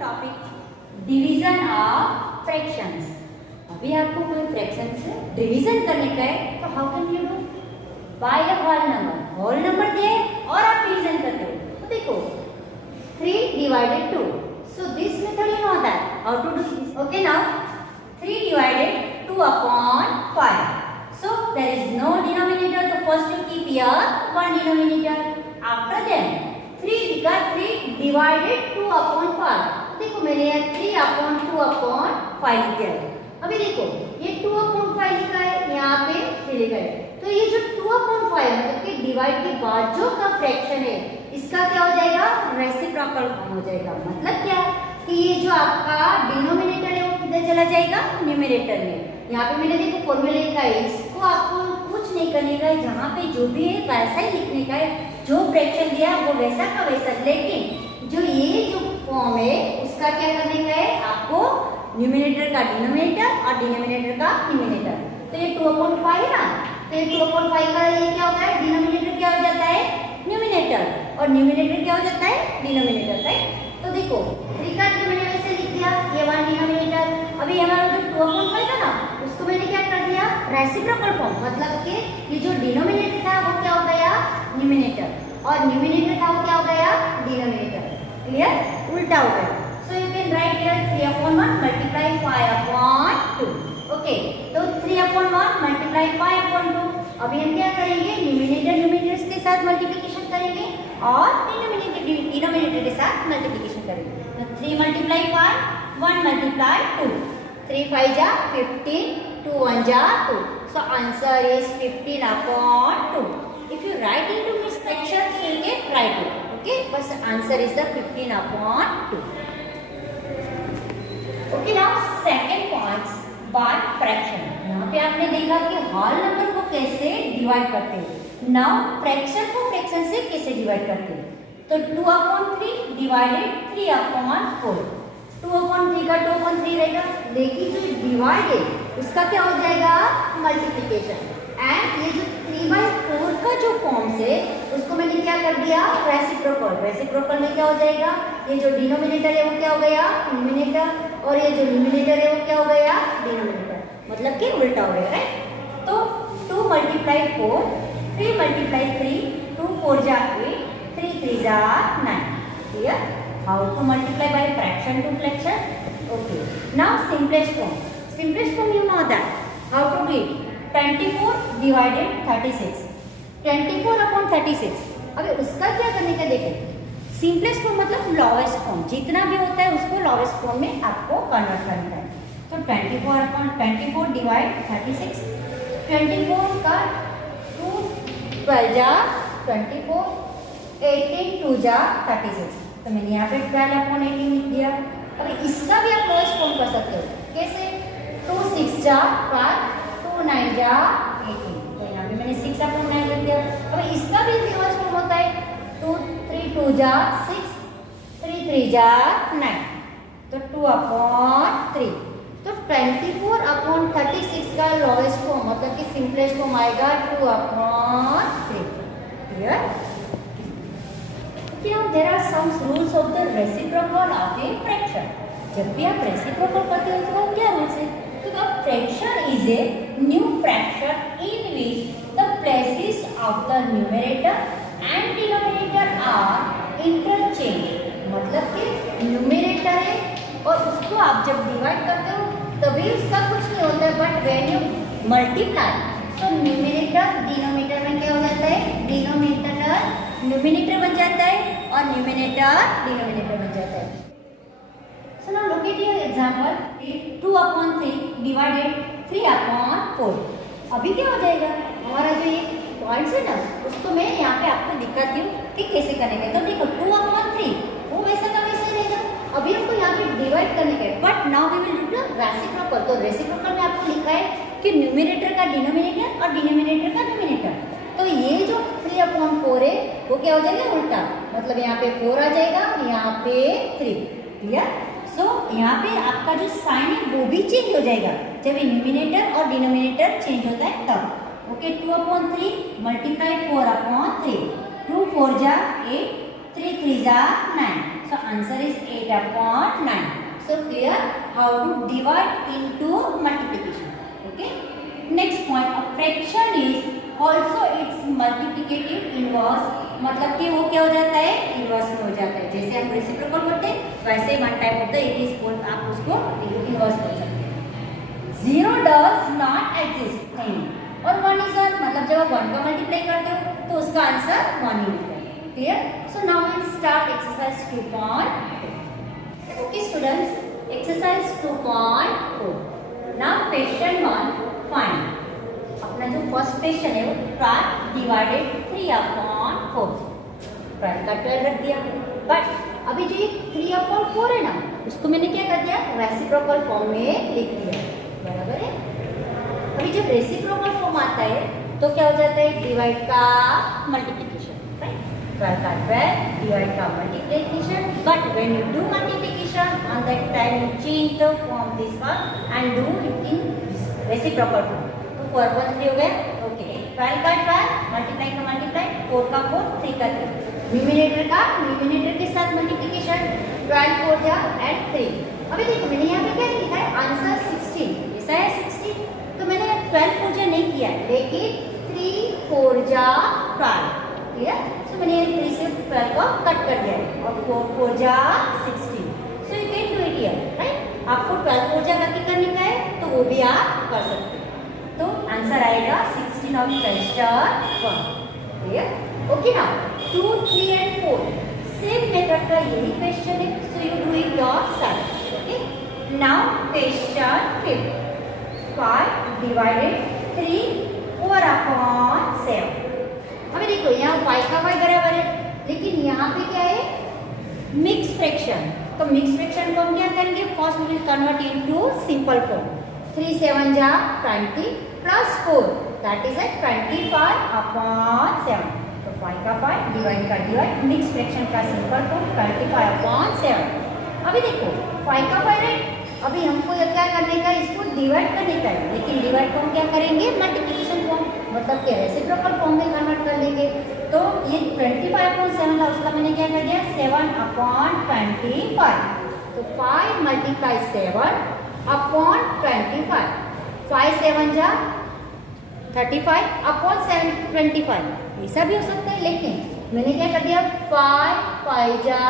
Topic division of fractions. अभी आपको कोई फ्रैक्शन से डिवीजन करने का है तो how can you do? By the whole number दे और आप डिवीजन करते हो। तो देखो 3 divided 2, so this method you know that how to do this. Okay, now 3 divided 2 upon 5, so there is no denominator, so first you keep here one denominator. After that 3 divided 2 upon 5, देखो मैंने यहाँ 3 upon 2 upon 5 लिखा है। अभी देखो ये 2 upon 5 लिखा है, यहाँ पे 3 लिखा है, तो ये जो 2 upon 5 मतलब कि डिवाइड के बाद जो का फ्रैक्शन है इसका क्या हो जाएगा? रेसिप्रोकल फॉर्म हो जाएगा। मतलब क्या कि ये जो आपका डिनोमिनेटर है वो किधर चला जाएगा? न्यूमरेटर में। यहाँ पे मैंने देखो फॉर्मूला लिखा है, इसको आपको कुछ नहीं करने का है, जहाँ पे जो भी है वैसा ही लिखने का है, जो फ्रैक्शन दिया वो वैसा का वैसा। लेकिन जो ये जो फॉर्म है उसका क्या करने का है आपको? न्यूमरेटर का डिनोमिनेटर और डिनोमिनेटर का न्यूमरेटर। तो ये 2/5 है ना, तो ये 2/5 का ये क्या होता है? डिनोमिनेटर क्या हो जाता है? न्यूमरेटर, और न्यूमरेटर क्या हो जाता है? Denominator, right. तो देखो 3 का मैंने वैसे लिख दिया, ये 1 डिनोमिनेटर। अभी हमारा जो 2/5 था ना उसको मैंने क्या कर दिया? रेसिप्रोकल फॉर्म, मतलब कि ये जो डिनोमिनेटर था वो क्या हो गया? न्यूमरेटर, और न्यूमरेटर था वो क्या हो गया? डिनोमिनेटर। क्लियर? उल्टा हो गया। So you can write here 3/1 multiply 5/2। Okay, तो 3/1 मल्टीप्लाई 5/2। अभी हम क्या करेंगे? न्यूमरेटर के साथ मल्टीप्लिकेशन करेंगे और डिनोमिनेटर के साथ मल्टीप्लिकेशन करेंगे। तो 3 मल्टीप्लाई 5, 1 मल्टीप्लाई 2, 3 5 जा 15, 2 1 जा 2, so answer is 15/2. If you write into this fraction, so you can write it. Okay, but the answer is the 15/2. Okay, now second point by fraction. यहाँ पे आपने देखा कि होल नंबर को कैसे डिवाइड करते हैं। नाउ फ्रैक्शन को फ्रैक्शन से कैसे डिवाइड करते हैं? तो 2/3 डिवाइडेड 3/4। 2/3 का 2/3 रहेगा, लेकिन जो डिवाइड है उसका क्या हो जाएगा? मल्टीप्लिकेशन। एंड ये जो 3/4 का जो फॉर्म से उसको मैंने क्या कर दिया? रेसिप्रोकल। रेसिप्रोकल में क्या हो जाएगा? ये जो डिनोमिनेटर है वो क्या हो गया? न्यूमरेटर, और ये जो न्यूमरेटर है वो क्या हो गया? डिनोमिनेटर, मतलब कि उल्टा हो गया, राइट। तो 2 मल्टीप्लाई 4, 3 मल्टीप्लाई 3, 2 4 जा 8, 3 3 जा 9। Clear? How to multiply by fraction to fraction? Okay, now simplest form. Simplest form you know that how to do it? 24 divided 36, 24/36। अभी उसका क्या करने का देखो, सिंपलेस्ट फॉर्म मतलब लोवेस्ट फॉर्म, जितना भी होता है उसको लोवेस्ट फॉर्म में आपको कन्वर्ट करना है। तो 24 डिवाइड 36, 24 का 2 12 जा 24, 18 2 जा 36, तो मैंने यहाँ पे 12/18 लिख दिया। अभी इसका भी आप लोवेस्ट फॉर्म कर सकते हो। कैसे? 2 6 जा 5, 2 9 जा 18, तो यहाँ पे मैंने 6/9 लिख दिया। अब इसका भी लोवेस्ट फॉर्म होता है 2 3 2 जा 6, 3 3 जा 9, तो 2/3। तो 24/36 का लोवेस्ट फॉर्म मतलब कि सिंपलेस्ट फॉर्म आएगा 2/3। Clear? Now there are some rules of the reciprocal of a fraction. जब भी आप रेसिप्रोकल करते हो तो क्या रूल्स है? तो fraction is a new fraction in which the places of the numerator and denominator are interchange. मतलब कि न्यूमरेटर है और उसको आप जब डिवाइड करते हो तभी उसका कुछ नहीं होता है, but when you multiply so numerator denominator में क्या हो जाता है? डिनोमिनेटर न्यूमरेटर बन जाता है और न्यूमरेटर डिनोमिनेटर बन जाता है। So now look at your example 2/3 divided 3/4। अभी क्या हो जाएगा? हमारा जो ये पॉइंट्स है ना उसको मैं यहाँ पे आपको दिखाती हूँ कि कैसे करने का। तो देखो 2/3 वो वैसा का वैसा रहेगा। अभी हमको यहाँ पे डिवाइड करने का है, but now we will do the reciprocal. तो रेसिप्रोकल में आपको लिखा है कि न्यूमरेटर का डिनोमिनेटर और डिनोमिनेटर का न्यूमरेटर। तो ये जो 3/4 है वो क्या हो जाएगा? उल्टा, मतलब यहाँ पे 4 आ जाएगा, यहाँ पे 3। क्लियर? सो यहाँ पे आपका जो साइन है वो भी चेंज हो जाएगा जब ये न्यूमरेटर और डिनोमिनेटर चेंज होता है तब। ओके, 2/3 मल्टीप्लाई 4/3, 2 4 जा 8, 3 3 जा 9, So answer is 8 upon 9. So clear how to divide into multiplication. Okay. Next point, a fraction is also its multiplicative inverse. मतलब कि वो क्या हो जाता है, इनवर्स में हो जाता है. जैसे हम रेसिप्रोकल बोलते हैं वैसे one type of the it is बोल आप उसको इनवर्स बोल सकते हैं. 0 डज नॉट एग्जिस्ट नहीं, और 1 इज 1 मतलब जब आप 1 का मल्टीप्लाई करते हो तो उसका आंसर 1 ही मिलता है. Clear. So now we will start exercise 2.4. Okay students, exercise 2.4. Now question 1 find. अपना जो फर्स्ट क्वेश्चन है वो 12 डिवाइडेड 3 अपॉन 4. 12 का 12 रख दिया, बट अभी जो ये 3 अपॉन 4 है ना उसको मैंने क्या कर दिया, रेसिप्रोकल फॉर्म में लिख दिया. बराबर है. अभी जब रेसिप्रोकल फॉर्म आता है तो क्या हो जाता है, डिवाइड का मल्टीप्लिकेशन. राइट. 12 का 12 डिवाइड का multiplication, but when you do multiplication on that time you change the form this one and do it in reciprocal form. 4 upon 3 हो गया. ओके. 12 का 12 मल्टीप्लाई का मल्टीप्लाई, 4 का 4 3 का 3. न्यूमरेटर का न्यूमरेटर के साथ मल्टीप्लिकेशन 12 4 जा एंड 3. अभी देखो मैंने यहाँ पे क्या लिखा है, आंसर 16. ऐसा है 16. तो मैंने 12 4 जा नहीं किया, लेकिन 3 4 जा 12. क्लियर. सो मैंने 3 से 12 को कट कर दिया और 4 4 जा 16. So you can do it here. Right. आपको 12 4 जा करके करने का है तो वो भी आप कर सकते हैं. तो आंसर आएगा 16 of question 1. Clear. Okay. Now 2 3 and 4 same method का यही क्वेश्चन है. So you do it yourself. Okay. Now question 5 divided 3 4 upon 7. अभी देखो यहाँ 5 का 5 बराबर है, लेकिन यहाँ पे क्या है, मिक्स फ्रैक्शन. तो मिक्स फ्रैक्शन को हम क्या करेंगे, first we will convert into simple form. 3 7 जा 20 प्लस 4 दैट इज 25 अपॉन 7. तो 5 का 5 डिवाइड का डिवाइड, मिक्स फ्रैक्शन का सिंपल फॉर्म 25 अपॉन 7. अभी देखो 5 का 5 है. अभी हमको ये क्या करने का, इसको डिवाइड करने का है, लेकिन डिवाइड को हम क्या करेंगे, मल्टीप्लिकेशन फॉर्म मतलब क्या रेसिप्रोकल फॉर्म में कन्वर्ट कर लेंगे. तो ये 25 अपॉन 7 था, उसका मैंने क्या कर दिया 7 अपॉन 25. तो 5 मल्टीप्लाई 7 अपॉन 25. 5 7 जा 35 अपॉन 25. ऐसा भी हो सकता है, लेकिन मैंने क्या कर दिया 5 5 जा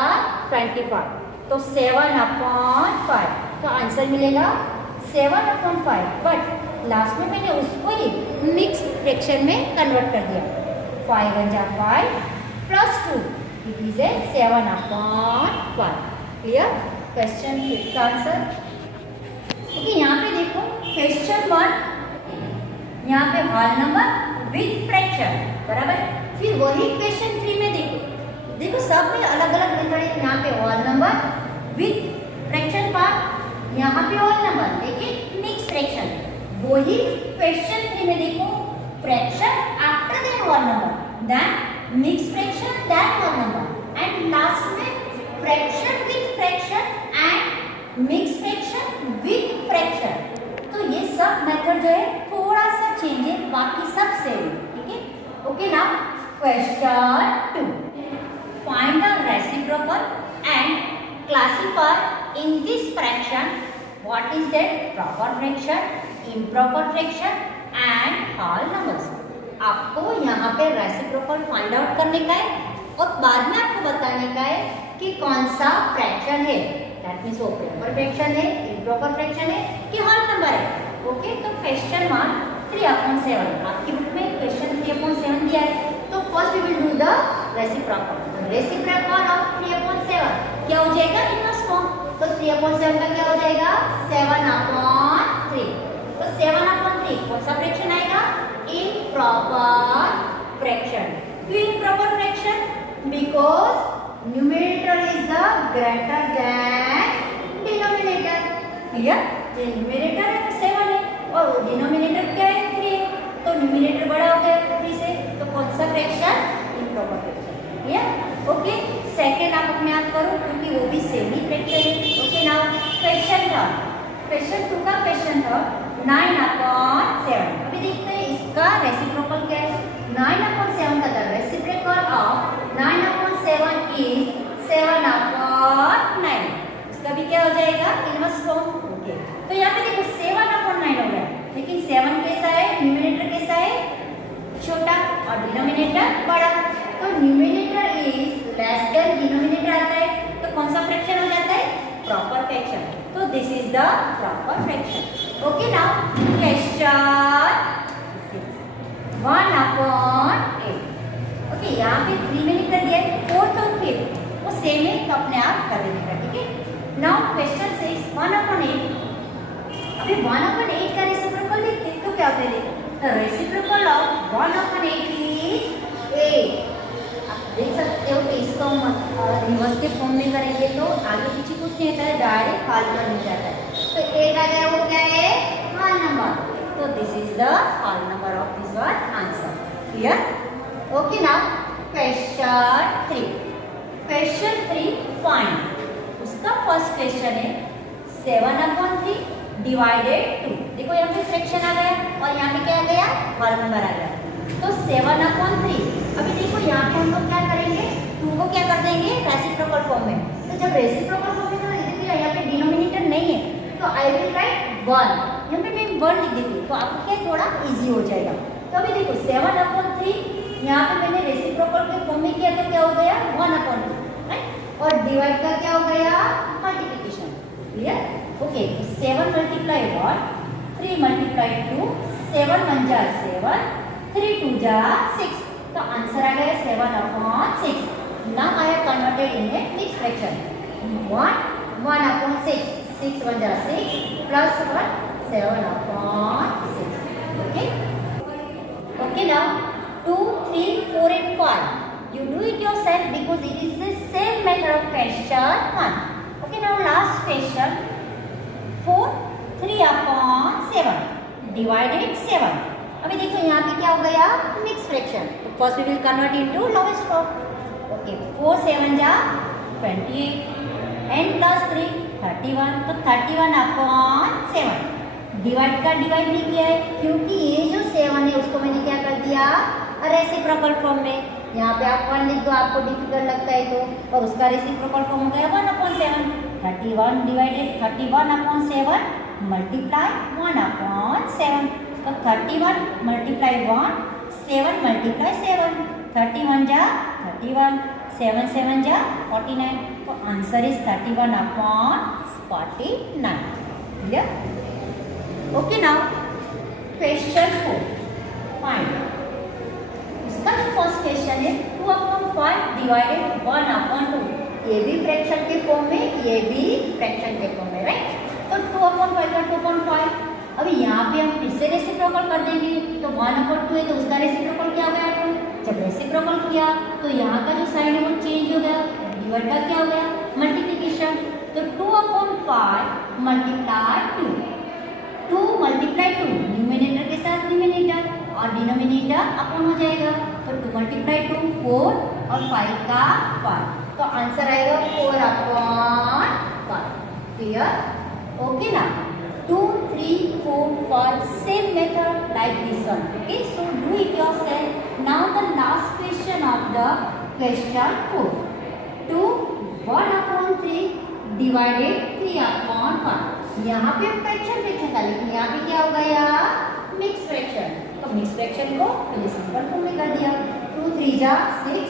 25. तो 7 अपॉन 5. तो आंसर मिलेगा 7 अपॉन 5. बट लास्ट में मैंने उसको ही मिक्स फ्रैक्शन में कन्वर्ट कर दिया. 5 1 जा 5 plus 2 it is 7 upon 5. Clear. Question 5 का आंसर. ओके. यहाँ पे देखो क्वेश्चन 1 यहाँ पे होल नंबर विथ फ्रैक्शन. बराबर. फिर वही क्वेश्चन 3 में देखो सब में अलग अलग मेथड है. यहाँ पे whole number with fraction part, यहाँ पे होल नंबर लेकिन मिक्स फ्रैक्शन. वही क्वेश्चन 3 में देखो fraction after then whole number, then mix fraction, then whole number, and last में fraction with fraction and mix fraction with fraction. तो ये सब मेथड जो है थोड़ा सा चेंज है, बाकी सब सेम है. ठीक है. Okay. Now question 2 find the reciprocal and classify in this fraction what is that proper fraction, improper fraction and whole numbers. आपको यहाँ पे रेसिप्रोकल फाइंड आउट करने का है और बाद में आपको बताने का है कि कौन सा फ्रैक्शन है. दैट मीन्स वो प्रॉपर फ्रैक्शन है, इम्प्रॉपर फ्रैक्शन है कि होल नंबर है. ओके. तो क्वेश्चन 1 3 अपॉन 7 आपकी बुक में क्वेश्चन 3 अपॉन 7 दिया है. तो first we will do the reciprocal. Reciprocal of 3 upon 7 क्या हो जाएगा, इनवर्स फॉर्म. तो 3 अपॉन 7 का क्या हो जाएगा 7 अपॉन 3. तो 7 अपॉन 3 कौन सा फ्रैक्शन आएगा, इम्प्रॉपर फ्रैक्शन. क्यों improper fraction, because numerator is the greater than denominator. Clear. ये न्यूमरेटर है 7 है और डिनोमिनेटर क्या है 3 है. तो न्यूमरेटर बड़ा हो गया 3 से, तो कौन सा fraction, improper fraction. Clear. Okay. Second आप अपने आप करो क्योंकि वो भी सेम ही फ्रैक्शन है. ओके. नाउ क्वेश्चन 3 क्वेश्चन 2 का क्वेश्चन 3 9 अपॉन 7. अभी देखते हैं इसका रेसिप्रोकल क्या है. 9 अपॉन 7 का reciprocal of 9 upon 7 is 7 upon denominator बड़ा, तो numerator is less than denominator आता है, तो कौन सा फ्रैक्शन हो जाता है? Proper fraction. तो this is the proper fraction. Okay, now question 1/8। Okay, यहाँ पे 3 में लिख दिया है, 4th और 5th वो सेम है, तो अपने आप कर देने का, ठीक है। Now question 6 1/8। अभी 1/8 का रेसिप्रोकल देखते हैं तो क्या होता है, देखो द रेसिप्रोकल ऑफ 1/8 इज 8। आप देख सकते हो कि इसको रिवर्स के फॉर्म में करेंगे तो आगे पीछे कुछ नहीं होता है, डायरेक्ट हाल पर मिल जाता है। तो 8 आ गया, वो क्या है? हाल नंबर। तो this is the hall number of this one answer. Clear? Okay, now question 3। Question 3 find. उसका फर्स्ट क्वेश्चन है 7/3 डिवाइडेड 2। देखो यहाँ पे फ्रैक्शन आ गया और यहाँ पे क्या आ गया? होल नंबर आ गया। तो 7/3। अभी देखो यहाँ पे हम लोग क्या करेंगे, 2 को क्या कर देंगे? रेसिप्रोकल फॉर्म में। तो जब रेसिप्रोकल फॉर्म में, तो देखिए यहाँ पे डिनोमिनेटर नहीं है, तो आई विल राइट 1। यहाँ पे मैं 1 लिख देती हूँ, तो आपको क्या थोड़ा इजी हो जाएगा। तो अभी देखो 7/3 यहाँ पे मैंने रेसिप्रोकल के फॉर्म में किया, तो क्या हो गया? 1/2, राइट। और डिवाइड का क्या हो गया? Multiplication. Clear? Okay, 7 multiply 1, 3 multiply 2, 7 1 जा 7, 3 2 जा 6। तो आंसर आ गया 7/6। Now I have converted in A mixed fraction. 1/6, 6 1 जा 6 plus 1 7/6। Okay, okay, now 2 3 4 and 5 you do it yourself because it is the same method of question 1. Okay, now last question 4 3/7 divided 7। अभी देखो यहाँ पे क्या हो गया? Mix fraction. तो first we will convert into lowest form. Okay, 4 7 जा 28 n plus 3 31। तो 31/7 डिवाइड का डिवाइड नहीं किया है, क्योंकि ये जो 7 है उसको मैंने क्या कर दिया? रेसिप्रोकल फॉर्म में। यहाँ पे आप 1 लिख दो, आपको डिफिकल्ट लगता है तो, और उसका रेसिप्रोकल फॉर्म हो गया 1/7। 31 डिवाइडेड 31/7 मल्टीप्लाई 1/7। तो 31 मल्टीप्लाई 1 7 मल्टीप्लाई 7, 31 जा 31, 7 7 जा 49। तो answer is 31/49। Clear? Okay, now question 4 find. इसका जो फर्स्ट क्वेश्चन है 2/5 डिवाइडेड 1/2। ये भी फ्रैक्शन के फॉर्म में, ये भी फ्रैक्शन के फॉर्म में, राइट। तो 2/5 का 2/5। अभी यहाँ पे हम फिर से रेसिप्रोकल कर देंगे, तो 1/2 है तो उसका रेसिप्रोकल क्या हो गया? 2। जब रेसिप्रोकल किया तो यहाँ का जो साइन है वो चेंज हो गया, डिवाइड का क्या हो गया? मल्टीप्लिकेशन। तो 2/5 मल्टीप्लाई 2, 2 मल्टीप्लाई 2 न्यूमिनेटर के साथ न्यूमिनेटर और डिनोमिनेटर अपन हो जाएगा। तो 2 मल्टीप्लाई 2 4 और 5 का 5। तो आंसर आएगा 4/5। क्लियर? ओके, ना 2 3 4 5 same method like this one. Okay, so do it yourself. Now the last question of the question 4 2 1/3 divided 3/5। यहाँ पे फ्रैक्शन था, लेकिन यहाँ पे क्या हो गया? Mix fraction. तो मिक्स फ्रैक्शन को पहले सिंपल फॉर्म में कर दिया। 2 3 जा 6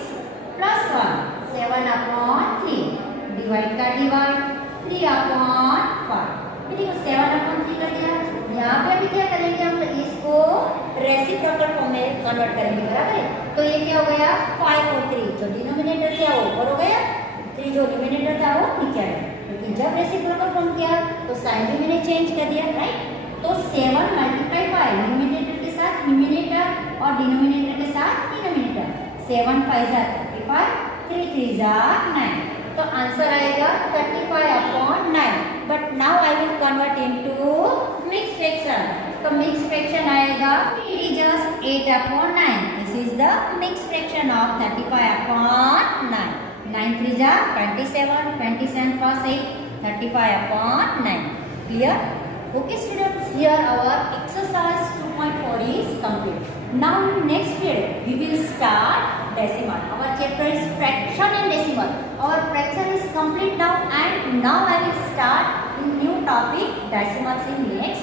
प्लस 1 7/3 डिवाइड का डिवाइड 3/5। देखो 7/3 कर दिया। यहाँ पे अभी क्या करेंगे? हम इसको रेसिप्रोकल फॉर्म में कन्वर्ट करेंगे, बराबर है। तो ये क्या हो गया? 5 और 3 जो डिनोमिनेटर था वो ऊपर हो गया, 3 जो डिनोमिनेटर था वो नीचे आ गया। लेकिन जब रेसिप्रोकल फॉर्म किया तो साइन भी मैंने चेंज कर दिया, राइट। तो 7 मल्टीप्लाई 5 न्यूमिनेटर के साथ न्यूमिनेटर और डिनोमिनेटर के साथ डिनोमिनेटर। 7 5 जा 35, 3 3 जा 9। तो आंसर आएगा 35/9। But now I will convert into mix fraction. तो मिक्स फ्रैक्शन आएगा it is just 8/9। This is the mix fraction of 35/9। 9 3 जा 27, 27 plus 8 35/9। Clear? Okay students, here our exercise 2.4 is complete. Now in next period we will start decimal. Our chapter is fraction and decimal. Our fraction is complete now, and now I will start a new topic, decimals, in next